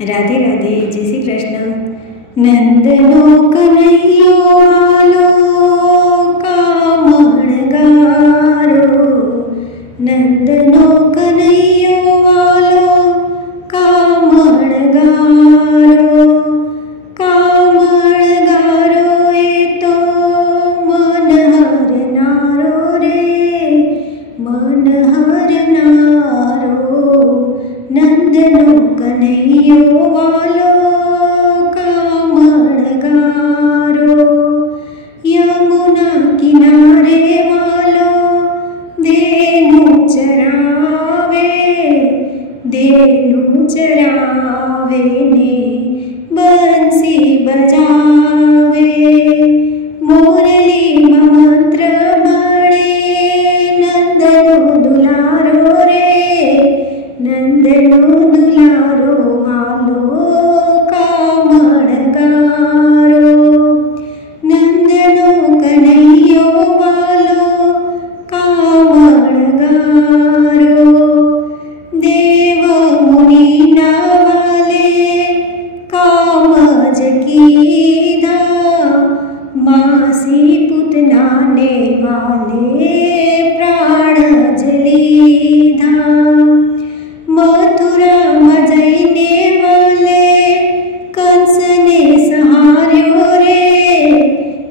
राधे राधे, जय श्री कृष्ण। नंदनो कन्हैयो वालो कामण गारो, नंदनो कन्हैयो वालो कामण गारो, कामण गारो ए तो मन हरनारो रे, मन हरनारो। नंदनो कन्हैयो वालो कामण गारो, यमुना किनारे वालो धेनु चरावे, धेनु चरावे ने बंसी बजावे। मुरली मंत्र बड़े नंदनो दुलारो रे, नंदनो दुलारो वालो कामण गारो। नंदनो कन्हैयो वालो कामण गारो, देव मुनि ना वाले कामज कीधा, मासी पुतना ने वाले प्राण जलीधा। मथुरा मजैने वाले कंस ने सहार्यो रे,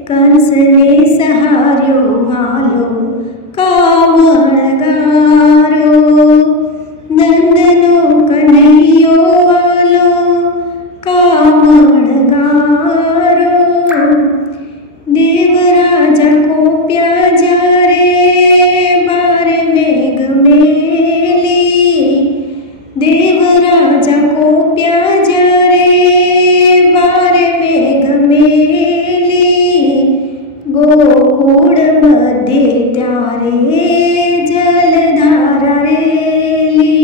कंस ने सहार्यो वालो कामण गारो। नंदनो कन्हैयो वालो कामण गारो, देवराजा को प्याजा रे बार मेघ मेली, देवराजा को प्याजा रे बार मेघ मेली। गोकुळ मध्ये त्यारे जलधारा रेली,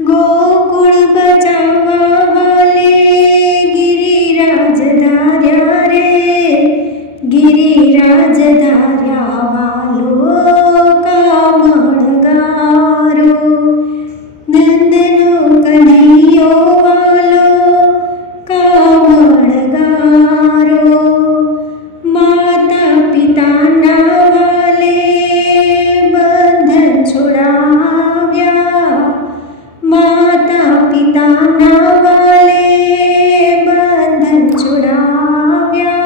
गोकुळ बचावा वाले गिरिराज धार्या रे, गिरिराज धार्या वालो कामण गारो। नंदनो कन्हैयो वालो कामण गारो, माता पिता ना वाले बंधन छुड़ाव्या, माता पिता ना वाले बंधन छुड़ाव्या।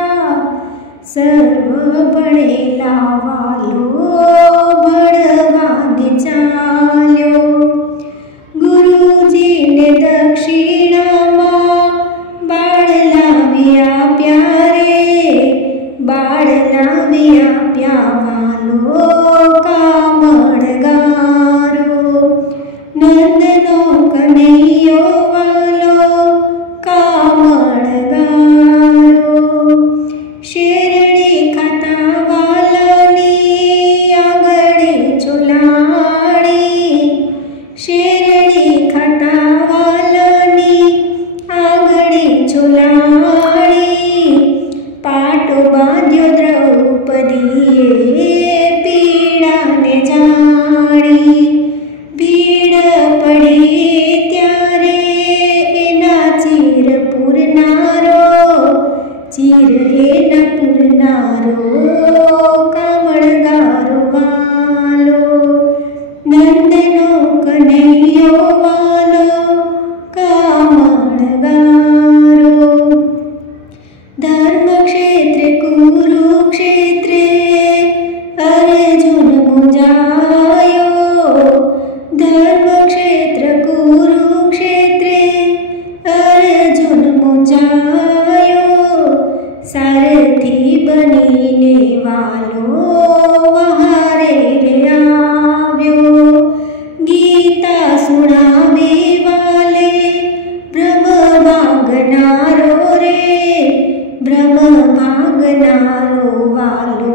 सर्व बड़ेला वालो बड़वाने चाल्यो, गुरुजी ने दक्षिणा मां बाळ लाव्या प्यारे, बाळ लाव्या प्या वालो कामण गारो। नंदनो कन्हैयो वालो कामण गारो, शेरडी खाता वालानी आंगणी चुलाडी, शेरडी खाता वालानी आंगणी चुलाडी। पाटो बांध्यो द्रौपदीए पीड़ा ने जानी, भीड़ पड़ी त्यारे एना चीर पुरनारो, चीर एना पुरनारो कामण गारो वालो। नंदनो कन्हैयो वालो कामण गारो, धर्म क्षेत्र कुरुक्षेत्रे अर्जुन मुंजायो, धर्म क्षेत्र कुरुक्षेत्रे अर्जुन मुंजायो। सारथी बनीने वालो वहारे रे आव्यो, गीता सुनावे वाले ब्रह्म भागनारो रे, ब्रह्म भागनारो वालो